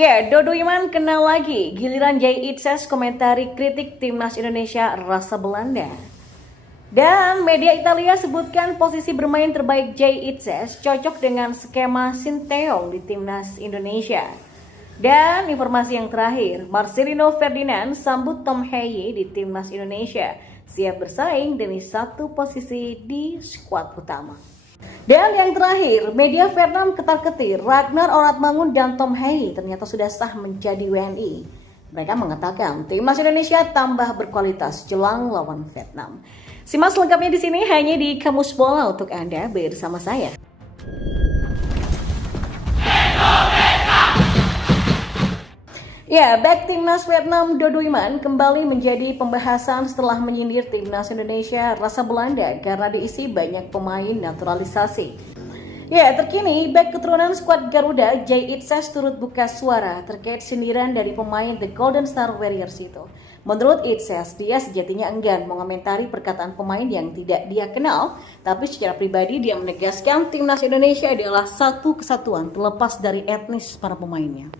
Ya, Dodo Iman kenal lagi. Giliran Jay Itzes komentari kritik timnas Indonesia rasa Belanda. Dan media Italia sebutkan posisi bermain terbaik Jay Itzes cocok dengan skema Sinteyong di timnas Indonesia. Dan informasi yang terakhir, Marcelino Ferdinand sambut Tom Heyi di timnas Indonesia, siap bersaing demi satu posisi di skuad utama. Dan yang terakhir, media Vietnam ketar-ketir Ragnar Oratmangun dan Tom Heyi ternyata sudah sah menjadi WNI. Mereka mengatakan timnas Indonesia tambah berkualitas jelang lawan Vietnam. Simak selengkapnya di sini hanya di Kamus Bola untuk Anda bersama saya. Ya, back timnas Vietnam Dodo Iman kembali menjadi pembahasan setelah menyindir timnas Indonesia rasa Belanda karena diisi banyak pemain naturalisasi. Ya, terkini back keturunan skuad Garuda Jay Itzes turut buka suara terkait sindiran dari pemain The Golden Star Warriors itu. Menurut Itzes, dia sejatinya enggan mengomentari perkataan pemain yang tidak dia kenal, tapi secara pribadi dia menegaskan timnas Indonesia adalah satu kesatuan terlepas dari etnis para pemainnya.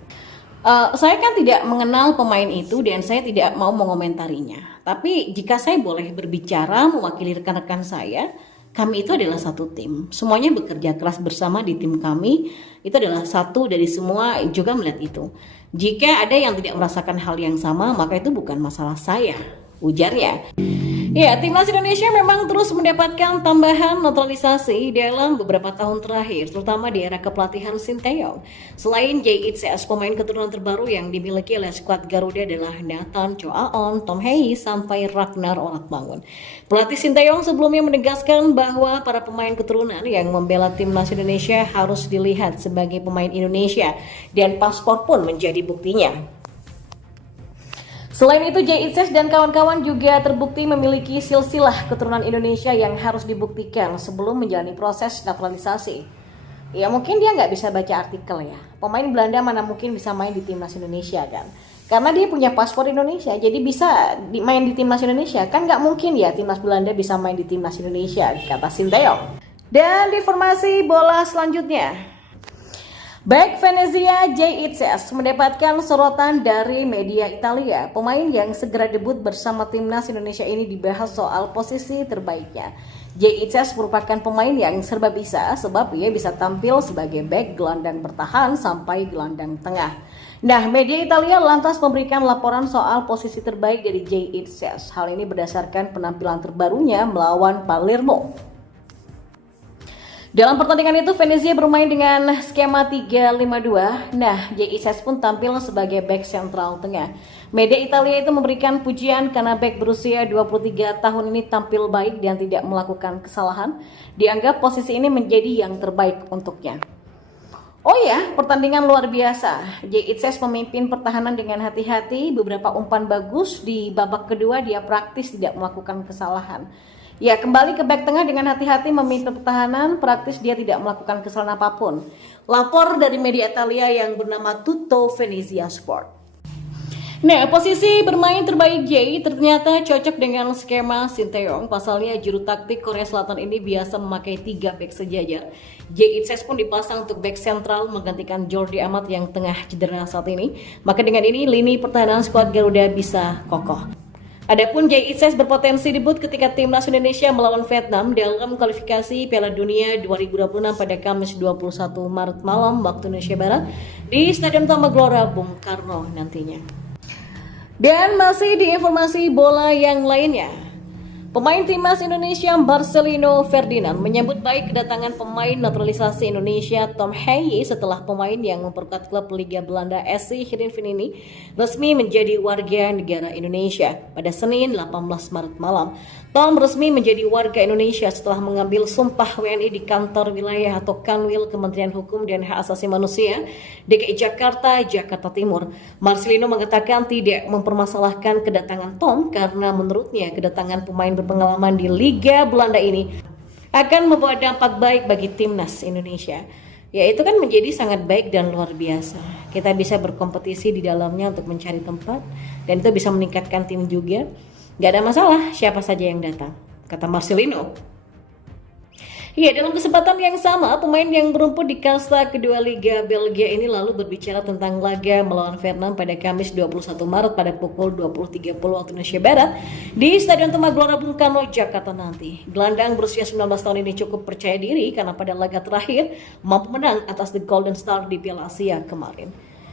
Saya kan tidak mengenal pemain itu dan saya tidak mau mengomentarinya. Tapi jika saya boleh berbicara mewakili rekan-rekan saya, kami itu adalah satu tim. Semuanya bekerja keras bersama di tim kami. Itu adalah satu dari semua juga melihat itu. Jika ada yang tidak merasakan hal yang sama, maka itu bukan masalah saya, ujarnya. Ya, timnas Indonesia memang terus mendapatkan tambahan naturalisasi dalam beberapa tahun terakhir, terutama di era kepelatihan Sinteyong. Selain Jay Itzes, pemain keturunan terbaru yang dimiliki oleh skuad Garuda adalah Nathan Choaon, Tom Heyi, sampai Ragnar Oratmangun. Pelatih Sinteyong sebelumnya menegaskan bahwa para pemain keturunan yang membela timnas Indonesia harus dilihat sebagai pemain Indonesia dan paspor pun menjadi buktinya. Selain itu, Jay Itzes dan kawan-kawan juga terbukti memiliki silsilah keturunan Indonesia yang harus dibuktikan sebelum menjalani proses naturalisasi. Ya mungkin dia nggak bisa baca artikel ya. Pemain Belanda mana mungkin bisa main di timnas Indonesia kan? Karena dia punya paspor Indonesia, jadi bisa main di timnas Indonesia. Kan nggak mungkin ya timnas Belanda bisa main di timnas Indonesia, kata Sinteyong. Dan di informasi bola selanjutnya, back Venezia Jay Itzes mendapatkan sorotan dari media Italia. Pemain yang segera debut bersama timnas Indonesia ini dibahas soal posisi terbaiknya. Jay Itzes merupakan pemain yang serba bisa sebab ia bisa tampil sebagai back, gelandang bertahan sampai gelandang tengah. Nah, media Italia lantas memberikan laporan soal posisi terbaik dari Jay Itzes. Hal ini berdasarkan penampilan terbarunya melawan Palermo. Dalam pertandingan itu, Venezia bermain dengan skema 3-5-2. Nah, Jay Itzes pun tampil sebagai back sentral tengah. Media Italia itu memberikan pujian karena back berusia 23 tahun ini tampil baik dan tidak melakukan kesalahan. Dianggap posisi ini menjadi yang terbaik untuknya. Oh ya, pertandingan luar biasa. Jay Itzes memimpin pertahanan dengan hati-hati, beberapa umpan bagus. Di babak kedua dia praktis tidak melakukan kesalahan. Ya, kembali ke back tengah dengan hati-hati memimpin pertahanan, praktis dia tidak melakukan kesalahan apapun. Lapor dari media Italia yang bernama Tutto Venezia Sport. Nah, posisi bermain terbaik Jay ternyata cocok dengan skema Sinteyong. Pasalnya juru taktik Korea Selatan ini biasa memakai 3 back sejajar. Jay Itzes pun dipasang untuk back sentral menggantikan Jordi Amat yang tengah cedera saat ini. Maka dengan ini lini pertahanan skuad Garuda bisa kokoh. Adapun Jay Itzes berpotensi debut ketika timnas Indonesia melawan Vietnam dalam kualifikasi Piala Dunia 2026 pada Kamis 21 Maret malam waktu Indonesia Barat di Stadion Utama Gelora Bung Karno nantinya. Dan masih di informasi bola yang lainnya, pemain timnas Indonesia Marcelino Ferdinand menyambut baik kedatangan pemain naturalisasi Indonesia Tom Heyi setelah pemain yang memperkuat klub Liga Belanda SC Heerenveen ini resmi menjadi warga negara Indonesia pada Senin 18 Maret malam. Tom resmi menjadi warga Indonesia setelah mengambil sumpah WNI di kantor wilayah atau Kanwil Kementerian Hukum dan Hak Asasi Manusia DKI Jakarta, Jakarta Timur. Marcelino mengatakan tidak mempermasalahkan kedatangan Tom karena menurutnya kedatangan pemain berpengalaman di Liga Belanda ini akan membawa dampak baik bagi timnas Indonesia. Ya, itu kan menjadi sangat baik dan luar biasa. Kita bisa berkompetisi di dalamnya untuk mencari tempat dan itu bisa meningkatkan tim juga. Gak ada masalah siapa saja yang datang, kata Marcelino. Ya, dalam kesempatan yang sama, pemain yang berumput di kasta kedua Liga Belgia ini lalu berbicara tentang laga melawan Vietnam pada Kamis 21 Maret pada pukul 20.30 waktu Indonesia Barat di Stadion Tema Gelora Bung Karno, Jakarta nanti. Gelandang berusia 19 tahun ini cukup percaya diri karena pada laga terakhir mampu menang atas The Golden Star di Piala Asia kemarin.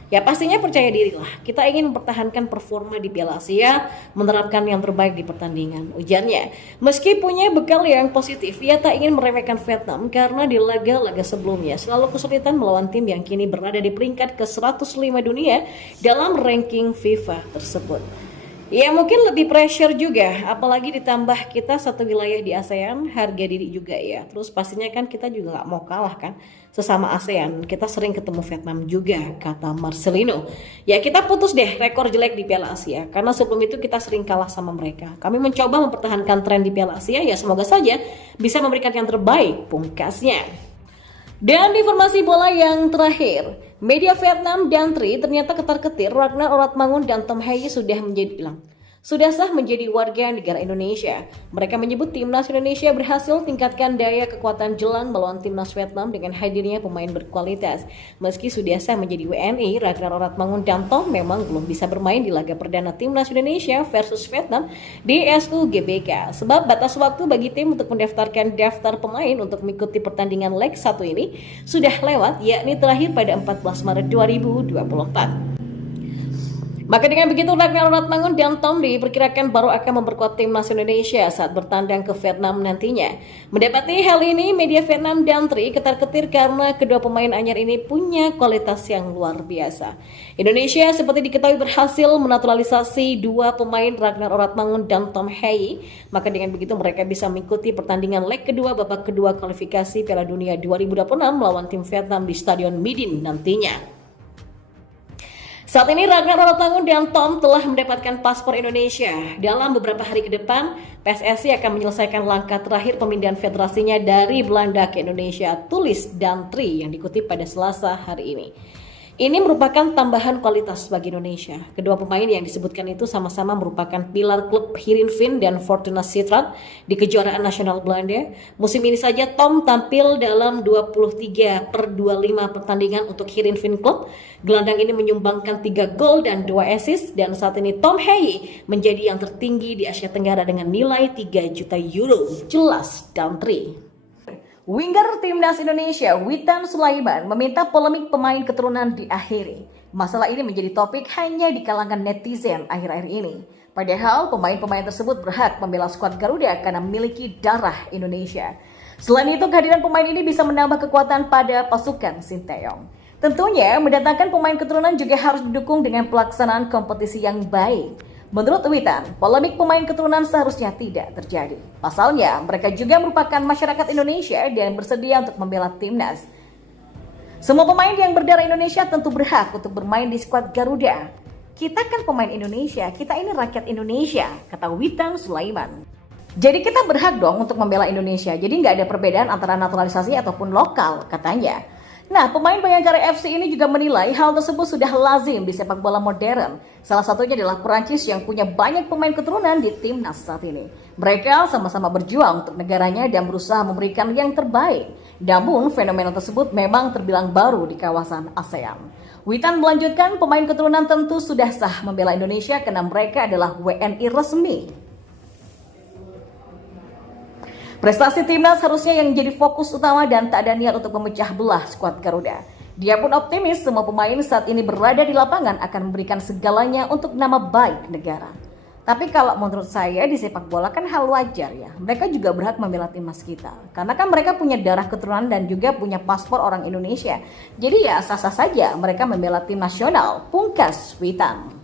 Ya pastinya percaya diri lah. Kita ingin mempertahankan performa di Piala Asia, menerapkan yang terbaik di pertandingan. Ujarnya, meski punya bekal yang positif, ia tak ingin meremehkan Vietnam karena di laga-laga sebelumnya selalu kesulitan melawan tim yang kini berada di peringkat ke-105 dunia dalam ranking FIFA tersebut. Ya mungkin lebih pressure juga, apalagi ditambah kita satu wilayah di ASEAN, harga diri juga ya. Terus pastinya kan kita juga nggak mau kalah kan sesama ASEAN. Kita sering ketemu Vietnam juga, kata Marcelino. Ya kita putus deh rekor jelek di Piala Asia, karena sebelum itu kita sering kalah sama mereka. Kami mencoba mempertahankan tren di Piala Asia, ya semoga saja bisa memberikan yang terbaik, pungkasnya. Dan informasi bola yang terakhir, media Vietnam dan Tri ternyata ketar-ketir Ragnar Oratmangun dan Tom Hye sudah sah menjadi warga negara Indonesia. Mereka menyebut timnas Indonesia berhasil tingkatkan daya kekuatan jelang melawan timnas Vietnam dengan hadirnya pemain berkualitas. Meski sudah sah menjadi WNI, Ragnar Oratmangun dan Tom memang belum bisa bermain di laga perdana timnas Indonesia versus Vietnam di SUGBK. Sebab batas waktu bagi tim untuk mendaftarkan daftar pemain untuk mengikuti pertandingan leg 1 ini sudah lewat, yakni terakhir pada 14 Maret 2024. Maka dengan begitu Ragnar Oratmangun dan Tom diperkirakan baru akan memperkuat timnas Indonesia saat bertandang ke Vietnam nantinya. Mendapati hal ini, media Vietnam dan Tri ketar-ketir karena kedua pemain anyar ini punya kualitas yang luar biasa. Indonesia seperti diketahui berhasil menaturalisasi dua pemain Ragnar Oratmangun dan Tom Hye. Maka dengan begitu mereka bisa mengikuti pertandingan leg kedua babak kedua kualifikasi Piala Dunia 2026 melawan tim Vietnam di Stadion Midin nantinya. Saat ini Ragnar Oratmangun dan Tom telah mendapatkan paspor Indonesia. Dalam beberapa hari ke depan, PSSI akan menyelesaikan langkah terakhir pemindahan federasinya dari Belanda ke Indonesia, tulis dan Tri yang dikutip pada Selasa hari ini. Ini merupakan tambahan kualitas bagi Indonesia. Kedua pemain yang disebutkan itu sama-sama merupakan pilar klub Heerenveen dan Fortuna Sittard di kejuaraan nasional Belanda. Musim ini saja Tom tampil dalam 23/25 pertandingan untuk Heerenveen Club. Gelandang ini menyumbangkan 3 gol dan 2 assist, dan saat ini Tom Hye menjadi yang tertinggi di Asia Tenggara dengan nilai 3 juta euro. Jelas dan Tri. Winger Timnas Indonesia Witan Sulaiman meminta polemik pemain keturunan diakhiri. Masalah ini menjadi topik hanya di kalangan netizen akhir-akhir ini. Padahal pemain-pemain tersebut berhak membela skuad Garuda karena memiliki darah Indonesia. Selain itu, kehadiran pemain ini bisa menambah kekuatan pada pasukan Sinteyong. Tentunya, mendatangkan pemain keturunan juga harus didukung dengan pelaksanaan kompetisi yang baik. Menurut Witan, polemik pemain keturunan seharusnya tidak terjadi. Pasalnya, mereka juga merupakan masyarakat Indonesia dan bersedia untuk membela timnas. Semua pemain yang berdarah Indonesia tentu berhak untuk bermain di skuad Garuda. Kita kan pemain Indonesia, kita ini rakyat Indonesia, kata Witan Sulaiman. Jadi kita berhak dong untuk membela Indonesia, jadi nggak ada perbedaan antara naturalisasi ataupun lokal, katanya. Nah, pemain Bayangkara FC ini juga menilai hal tersebut sudah lazim di sepak bola modern. Salah satunya adalah Perancis yang punya banyak pemain keturunan di timnas saat ini. Mereka sama-sama berjuang untuk negaranya dan berusaha memberikan yang terbaik. Namun, fenomena tersebut memang terbilang baru di kawasan ASEAN. Witan melanjutkan, pemain keturunan tentu sudah sah membela Indonesia karena mereka adalah WNI resmi. Prestasi timnas harusnya yang menjadi fokus utama dan tak ada niat untuk memecah belah skuad Garuda. Dia pun optimis semua pemain saat ini berada di lapangan akan memberikan segalanya untuk nama baik negara. Tapi kalau menurut saya di sepak bola kan hal wajar ya. Mereka juga berhak membela timnas kita. Karena kan mereka punya darah keturunan dan juga punya paspor orang Indonesia. Jadi ya sah-sah saja mereka membela tim nasional, pungkas Witan.